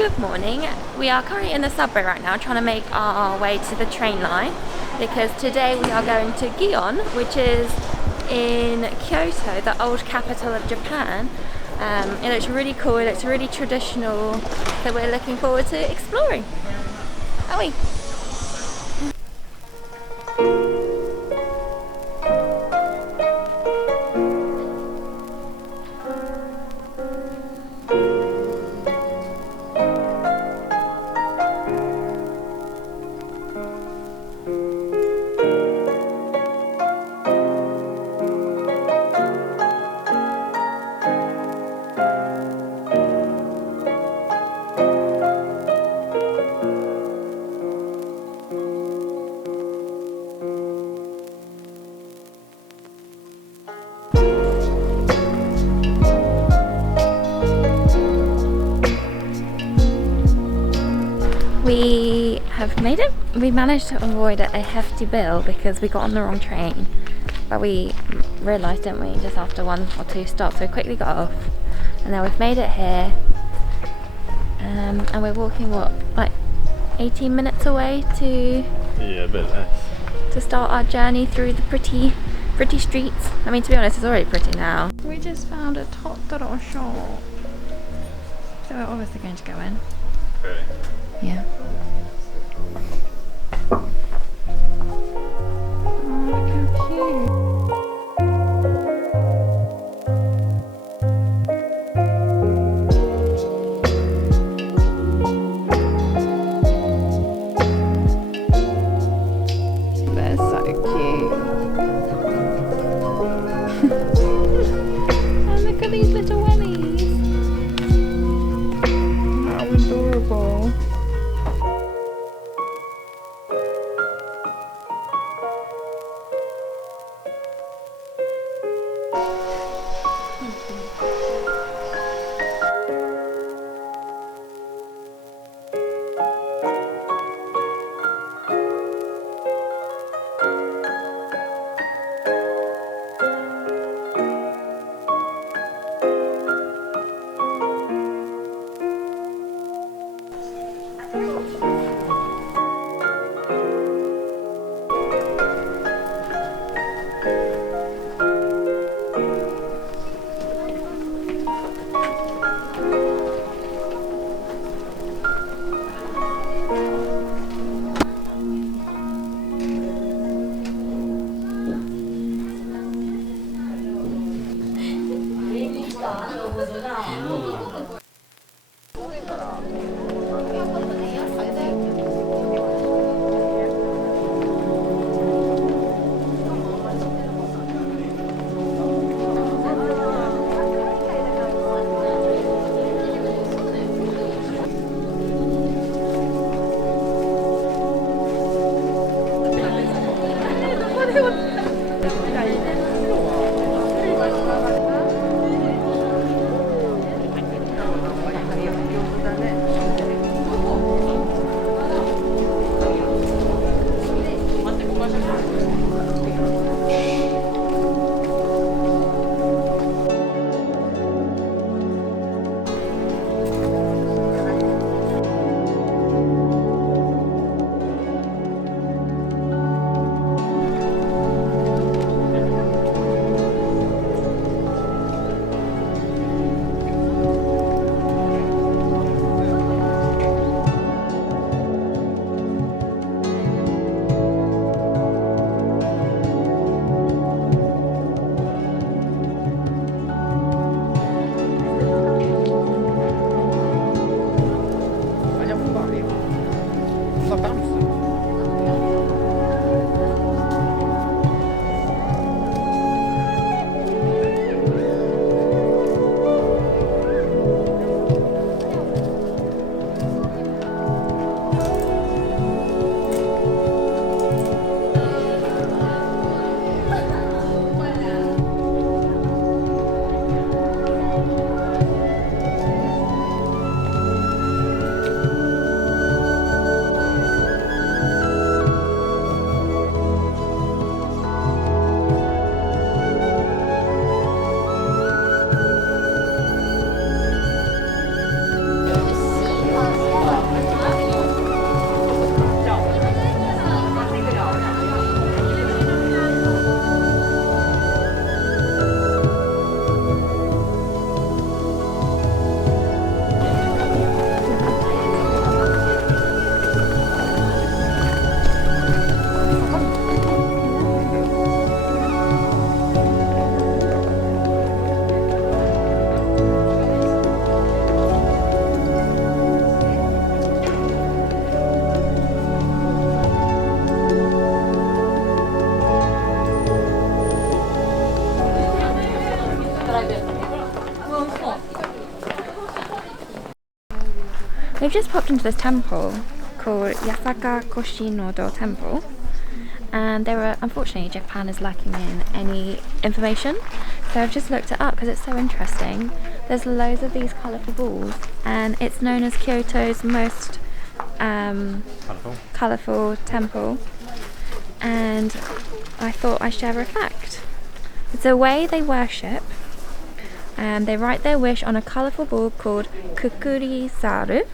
Good morning. We are currently in the subway right now trying to make our way to the train line because today we are going to Gion, which is in Kyoto, the old capital of Japan. It looks really cool, it looks really traditional, so we're looking forward to exploring. Are we? We have made it. We managed to avoid a hefty bill because we got on the wrong train, but we realised, didn't we, just after 1 or 2 stops, so we quickly got off and now we've made it here, and we're walking like 18 minutes away to a bit less, to start our journey through the pretty streets. I mean, to be honest, it's already pretty now. We just found a Totoro shop, so we're obviously going to go in. Okay. Yeah. Oh, look how cute. They're so cute. Oh, look at these little wellies. How adorable. We've just popped into this temple called Yasaka Koshinodo Temple, and unfortunately Japan is lacking in any information, so I've just looked it up because it's so interesting. There's loads of these colourful balls, and it's known as Kyoto's most colourful temple, and I thought I'd share a fact. It's a way they worship, and they write their wish on a colourful ball called kukuri-zaru,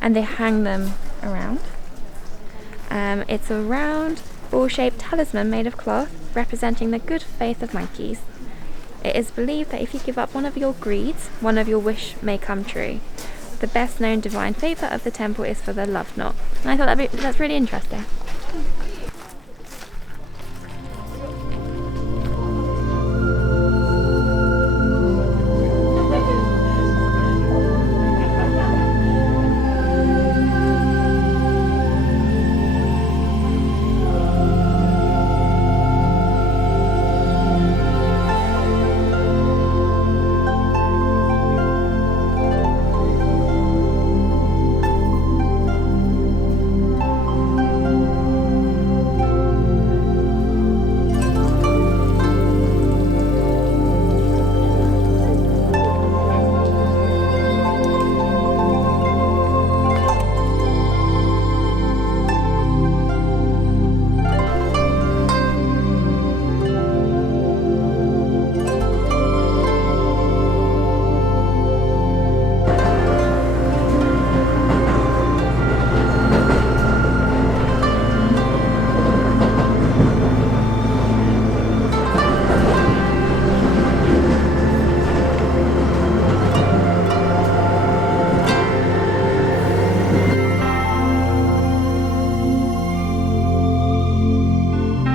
and they hang them around. It's a round, ball-shaped talisman made of cloth representing the good faith of monkeys. It is believed that if you give up one of your greeds, one of your wish may come true. The best known divine favour of the temple is for the love knot. And I thought that's really interesting.